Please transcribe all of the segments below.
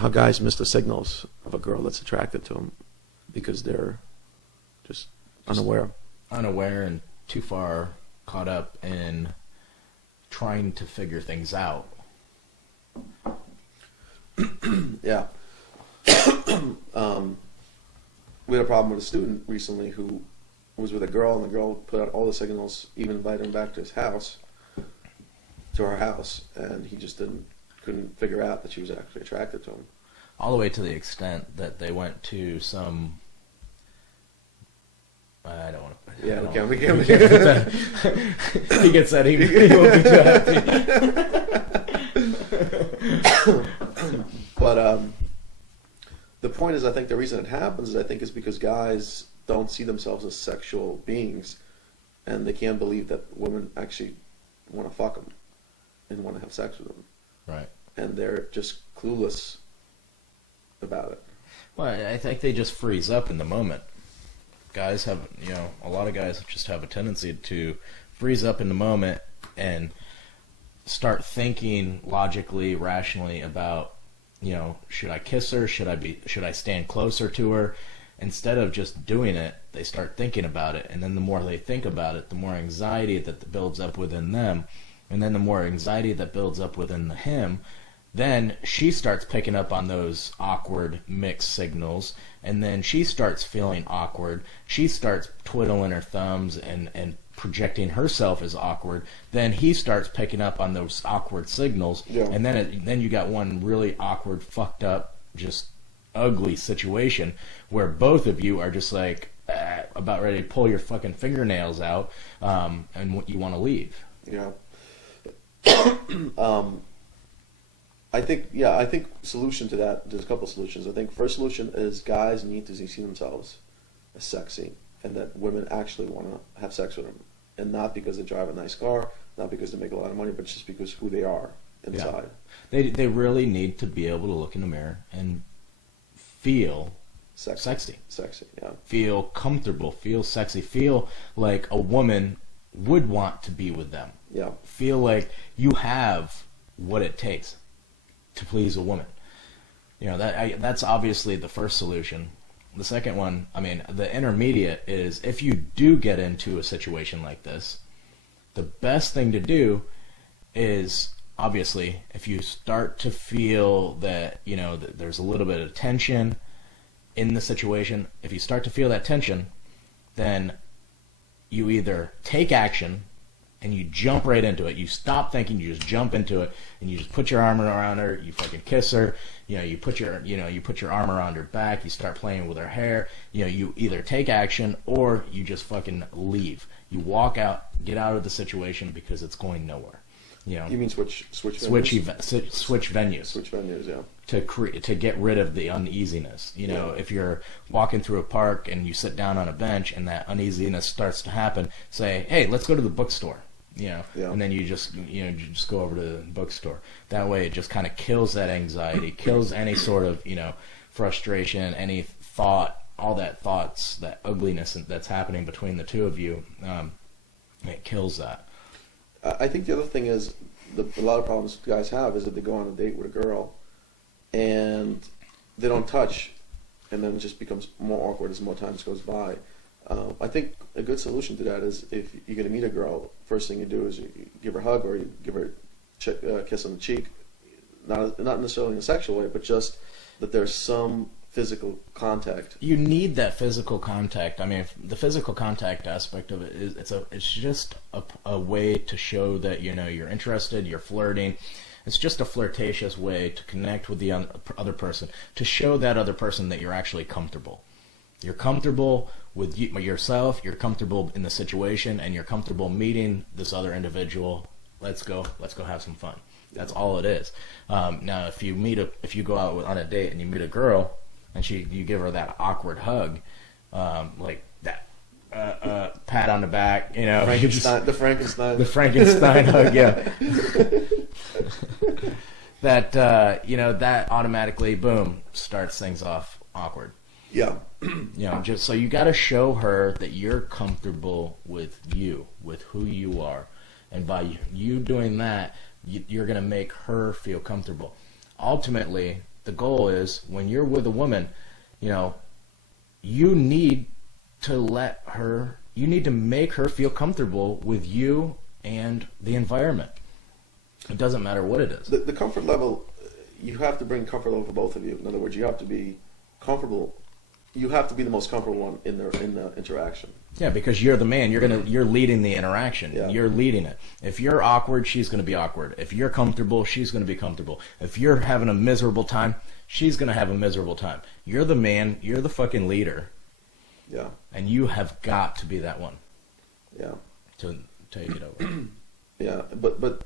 how guys miss the signals of a girl that's attracted to them because they're just unaware. Unaware and too far caught up in trying to figure things out. Yeah. We had a problem with a student recently who was with a girl, and the girl put out all the signals, even invited him back to his house, to her house, and he just couldn't figure out that she was actually attracted to him. All the way to the extent that they went to some... I don't want to... Yeah, we can. He gets that, he won't be too happy. But the point is, I think the reason it happens is because guys don't see themselves as sexual beings, and they can't believe that women actually want to fuck them and want to have sex with them. Right. And they're just clueless about it. Well, I think they just freeze up in the moment. Guys have, a lot of guys just have a tendency to freeze up in the moment and start thinking logically, rationally about, should I kiss her? Should I stand closer to her? Instead of just doing it, they start thinking about it. And then the more they think about it, the more anxiety that builds up within them. And then the more anxiety that builds up within him, then she starts picking up on those awkward mixed signals, and then she starts feeling awkward. She starts twiddling her thumbs and projecting herself as awkward. Then he starts picking up on those awkward signals, and then you got one really awkward, fucked up, just ugly situation where both of you are just like about ready to pull your fucking fingernails out, and you want to leave. Yeah. I think solution to that, there's a couple of solutions. I think first solution is guys need to see themselves as sexy, and that women actually want to have sex with them, and not because they drive a nice car, not because they make a lot of money, but just because who they are inside. Yeah. They really need to be able to look in the mirror and feel sexy. Sexy, yeah. Feel comfortable, feel sexy, feel like a woman would want to be with them. Yeah. Feel like you have what it takes to please a woman. That's obviously the first solution. The second one, the intermediate is, if you do get into a situation like this, the best thing to do is, obviously, if you start to feel that, that there's a little bit of tension in the situation, if you start to feel that tension, then you either take action and you jump right into it. You stop thinking, you just jump into it, and you just put your arm around her, you fucking kiss her, you put your arm around her back, you start playing with her hair, you either take action or you just fucking leave. You walk out, get out of the situation because it's going nowhere. You mean switch venues? Switch venues. Switch venues, yeah. To get rid of the uneasiness. If you're walking through a park and you sit down on a bench and that uneasiness starts to happen, say, hey, let's go to the bookstore. And then you just go over to the bookstore. That way it just kind of kills that anxiety, kills any sort of, frustration, any thought, all that thoughts, that ugliness that's happening between the two of you. It kills that. I think the other thing is, a lot of problems guys have is that they go on a date with a girl and they don't touch, and then it just becomes more awkward as more time goes by. I think a good solution to that is, if you're going to meet a girl, first thing you do is you give her a hug, or you give her a kiss on the cheek, not necessarily in a sexual way, but just that there's some physical contact. You need that physical contact. The physical contact aspect of it is it's just a way to show that you're interested, you're flirting. It's just a flirtatious way to connect with the other person, to show that other person that you're actually comfortable. You're comfortable with yourself, you're comfortable in the situation, and you're comfortable meeting this other individual. Let's go have some fun. That's all it is. Now, if you go out on a date and you meet a girl, and you give her that awkward hug, like that pat on the back, the Frankenstein hug, yeah. That automatically, boom, starts things off awkward. Yeah. Just so you got to show her that you're comfortable with who you are, and by you doing that, you're going to make her feel comfortable. Ultimately, the goal is when you're with a woman, you need to make her feel comfortable with you and the environment. It doesn't matter what it is. The comfort level, you have to bring comfort level for both of you. In other words, you have to be comfortable. You have to be the most comfortable one in the interaction. Yeah, because you're the man. You're leading the interaction. Yeah. You're leading it. If you're awkward, she's going to be awkward. If you're comfortable, she's going to be comfortable. If you're having a miserable time, she's going to have a miserable time. You're the man. You're the fucking leader. Yeah. And you have got to be that one. Yeah. To take it over. Yeah, but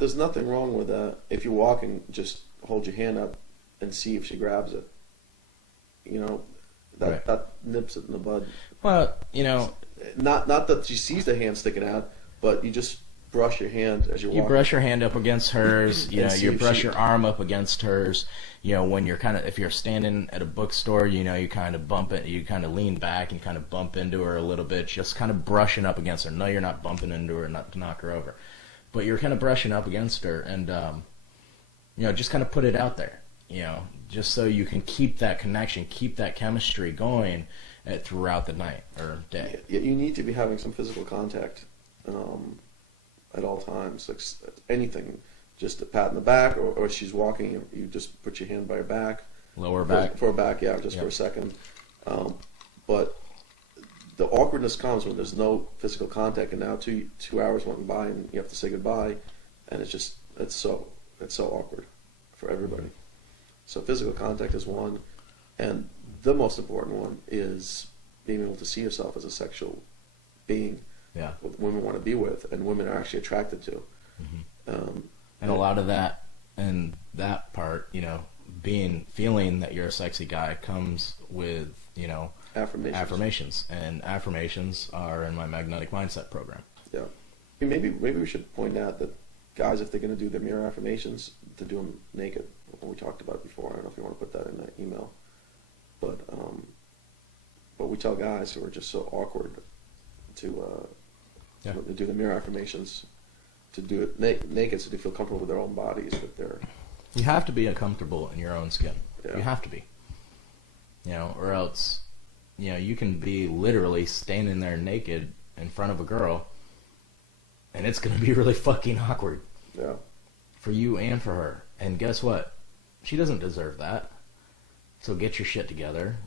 there's nothing wrong with that. If you're walking, just hold your hand up and see if she grabs it. That nips it in the bud. Well, not that she sees the hand sticking out, but you just brush your hand as you're walking. You brush your hand up against hers. You brush your arm up against hers. When you're if you're standing at a bookstore, you kind of bump it. You kind of lean back and kind of bump into her a little bit, just kind of brushing up against her. No, you're not bumping into her, not to knock her over, but you're kind of brushing up against her, and just kind of put it out there. Just so you can keep that connection, keep that chemistry going throughout the night or day. You need to be having some physical contact at all times. Like anything, just a pat in the back, or she's walking, you just put your hand by her back. Lower back. For her back, yeah, just for a second. But the awkwardness comes when there's no physical contact, and now two hours went by and you have to say goodbye, and it's so awkward for everybody. So physical contact is one, and the most important one is being able to see yourself as a sexual being. Yeah. What women want to be with, and women are actually attracted to. Mm-hmm. And a lot of that, and that part, feeling that you're a sexy guy comes with, affirmations. And affirmations are in my magnetic mindset program. Yeah. Maybe we should point out that guys, if they're going to do their mirror affirmations, to do them naked. We talked about it before. I don't know if you want to put that in that email. But we tell guys who are just so awkward to do the mirror affirmations, to do it naked, so they feel comfortable with their own bodies. You have to be uncomfortable in your own skin. Yeah. You have to be. Or else, you can be literally standing there naked in front of a girl, and it's going to be really fucking awkward. Yeah. For you and for her. And guess what? She doesn't deserve that. So get your shit together.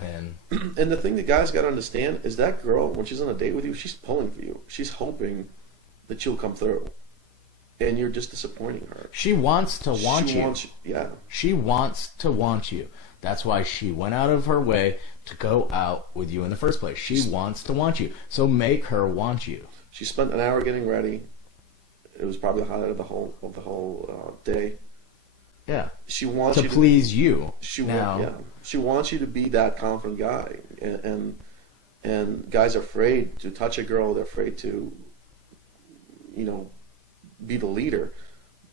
And the thing that guys got to understand is that girl, when she's on a date with you, she's pulling for you. She's hoping that you'll come through. And you're just disappointing her. She wants to want you. Yeah. She wants to want you. That's why she went out of her way to go out with you in the first place. She wants to want you. So make her want you. She spent an hour getting ready. It was probably the highlight of the whole day. Yeah. She wants to please you. She wants you to be that confident guy, and guys are afraid to touch a girl. They're afraid to, be the leader.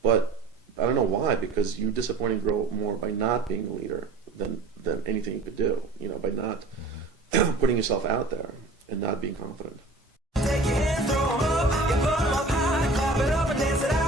But I don't know why, because you're disappointing a girl more by not being the leader than anything you could do. By not putting yourself out there and not being confident. Take your hands, throw 'em up, you put 'em up high, clap it up and dance it out.